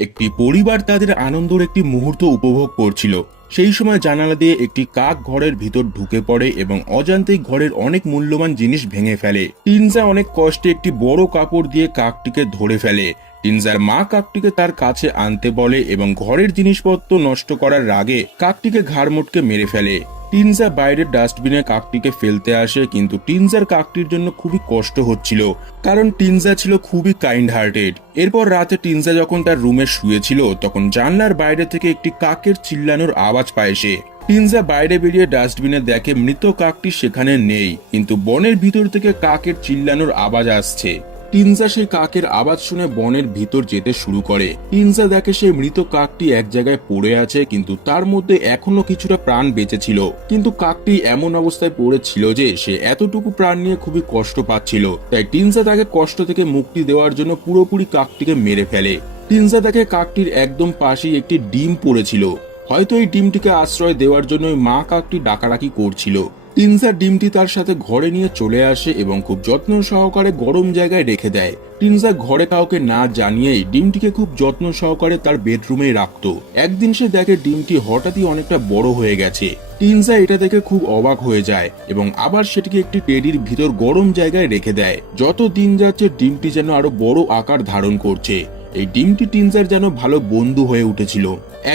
একটি পরিবার তাদের আনন্দের একটি মুহূর্ত উপভোগ করছিল। সেই সময় জানালা দিয়ে একটি কাক ঘরের ভিতর ঢুকে পড়ে এবং অজান্তেই ঘরের অনেক মূল্যবান জিনিস ভেঙে ফেলে। টিনজা অনেক কষ্টে একটি বড় কাপড় দিয়ে কাকটিকে ধরে ফেলে। টিনজার মা কাকটিকে তার কাছে আনতে বলে এবং ঘরের জিনিসপত্র নষ্ট করার রাগে কাকটিকে ঘাড় মোটকে মেরে ফেলে। টিনজা বাইরের ডাস্টবিনে কাকটিকে ফেলতে আসে, কিন্তু টিনজার কাকটির জন্য খুবই কষ্ট হচ্ছিল, কারণ টিনজা ছিল খুবই কাইন্ড হার্টেড। এরপর রাতে টিনজা যখন তার রুমে শুয়েছিল, তখন জানলার বাইরে থেকে একটি কাকের চিল্লানোর আওয়াজ পায় সে। টিনজা বাইরে বেরিয়ে ডাস্টবিনে দেখে মৃত কাকটি সেখানে নেই, কিন্তু বনের ভিতর থেকে কাকের চিল্লানোর আওয়াজ আসছে। টিনজা সেই কাকের আওয়াজ শুনে বনের ভিতর যেতে শুরু করে। টিনজা দেখে সেই মৃত কাকটি এক জায়গায় পড়ে আছে, কিন্তু তার মধ্যে এখনো কিছুটা প্রাণ বেঁচে ছিল। কিন্তু কাকটি এমন অবস্থায় পড়েছিল যে সে এতটুকু প্রাণ নিয়ে খুবই কষ্ট পাচ্ছিল। তাই টিনজা তাকে কষ্ট থেকে মুক্তি দেওয়ার জন্য পুরোপুরি কাকটিকে মেরে ফেলে। টিনজা দেখে কাকটির একদম পাশেই একটি ডিম পড়েছিল। হয়তো এই ডিমটিকে আশ্রয় দেওয়ার জন্য মা কাকটি ডাকাডাকি করছিল। টিনজা ডিমটি তার সাথে ঘরে নিয়ে চলে আসে এবং খুব যত্ন সহকারে গরম জায়গায় রেখে দেয়। টিনজা ঘরে কাউকে না জানিয়েই ডিমটিকে খুব যত্ন সহকারে তার বেডরুমে রাখত। একদিন সে দেখে ডিমটি হঠাৎই অনেকটা বড় হয়ে গেছে। টিনজা এটা দেখে খুব অবাক হয়ে যায় এবং আবার সেটিকে একটি টেডির ভিতর গরম জায়গায় রেখে দেয়। যত দিন যাচ্ছে ডিমটি যেন আরো বড় আকার ধারণ করছে। এই ডিমটি টিনজার যেন ভালো বন্ধু হয়ে উঠেছিল।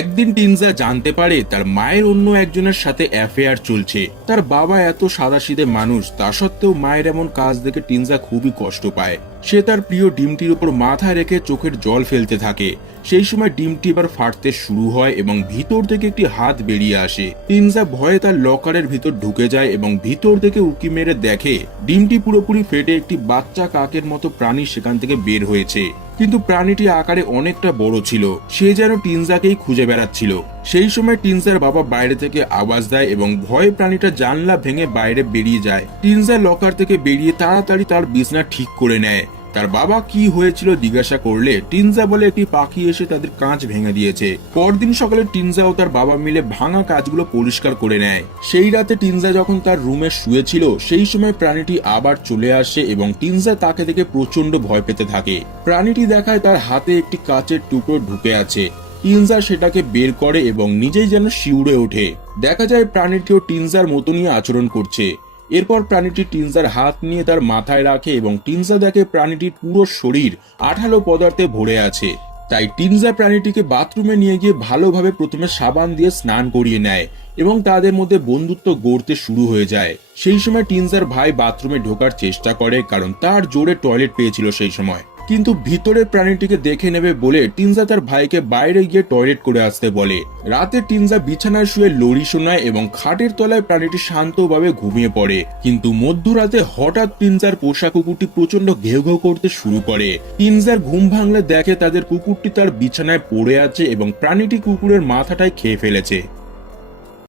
একদিন টিনজা জানতে পারে তার মায়ের অন্য একজনের সাথে অ্যাফেয়ার চলছে। তার বাবা এত সাদাসিধে মানুষ, তা সত্ত্বেও মায়ের এমন কাজ দেখে টিনজা খুবই কষ্ট পায়। সে তার প্রিয় ডিমটির উপর মাথা রেখে চোখের জল ফেলতে থাকে। সেই সময় ডিমটি এবার ফাটতে শুরু হয় এবং ভিতর থেকে একটি হাত বেরিয়ে আসে। টিনজা ভয়ে তার লকারের ভিতর ঢুকে যায় এবং ভিতর থেকে উকি মেরে দেখে ডিমটি পুরোপুরি ফেটে একটি বাচ্চা কাকের মতো প্রাণী সেখান থেকে বের হয়েছে। কিন্তু প্রাণীটি আকারে অনেকটা বড় ছিল। সে যেন টিনজাকেই খুঁজে বেড়াচ্ছিল। সেই সময় টিনজার বাবা বাইরে থেকে আওয়াজ দেয় এবং ভয়ে প্রাণীটা জানলা ভেঙে বাইরে বেরিয়ে যায়। টিনজা লকার থেকে বেরিয়ে তাড়াতাড়ি তার বিছানা ঠিক করে নেয়। তার বাবা কি হয়েছিল জিজ্ঞাসা করলে টিনজা বলে একটি পাখি এসে তাদের কাঁচ ভেঙে দিয়েছে। পরদিন সকালে টিনজা ও তার বাবা মিলে ভাঙা কাঁচগুলো পরিষ্কার করে নেয়। সেই রাতে টিনজা যখন তার রুমে শুয়েছিল, সেই সময় প্রাণীটি আবার চলে আসে এবং টিনজা তাকে দেখে প্রচন্ড ভয় পেতে থাকে। প্রাণীটি দেখায় তার হাতে একটি কাচের টুকরো ঢুকে আছে। টিনজা সেটাকে বের করে এবং নিজেই যেন শিউরে ওঠে। দেখা যায় প্রাণীটিও টিনজার মতনই আচরণ করছে। এরপর প্রাণীটি টিনজার হাত নিয়ে তার মাথায় রাখে এবং টিনজা দেখে প্রাণীটির পুরো শরীর আঠালো পদার্থে ভরে আছে। তাই টিনজা প্রাণীটিকে বাথরুমে নিয়ে গিয়ে ভালোভাবে প্রথমে সাবান দিয়ে স্নান করিয়ে নেয় এবং তাদের মধ্যে বন্ধুত্ব গড়তে শুরু হয়ে যায়। সেই সময় টিনজার ভাই বাথরুমে ঢোকার চেষ্টা করে, কারণ তার জোরে টয়লেট পেয়েছিল সেই সময়। কিন্তু ভিতরের প্রাণীটিকে দেখে নেবে বলে টিনজা তার ভাইকে বাইরে গিয়ে টয়লেট করে আসতে বলে। রাতে টিনজা বিছানায় শুয়ে লড়ি শোনায় এবং খাটের তলায় প্রাণীটি শান্তভাবে ঘুমিয়ে পড়ে। কিন্তু মধ্যরাতে হঠাৎ টিনজার পোষা কুকুরটি প্রচন্ড ঘেউ ঘেউ করতে শুরু করে। টিনজার ঘুম ভাঙলে দেখে তাদের কুকুরটি তার বিছানায় পড়ে আছে এবং প্রাণীটি কুকুরের মাথাটাই খেয়ে ফেলেছে।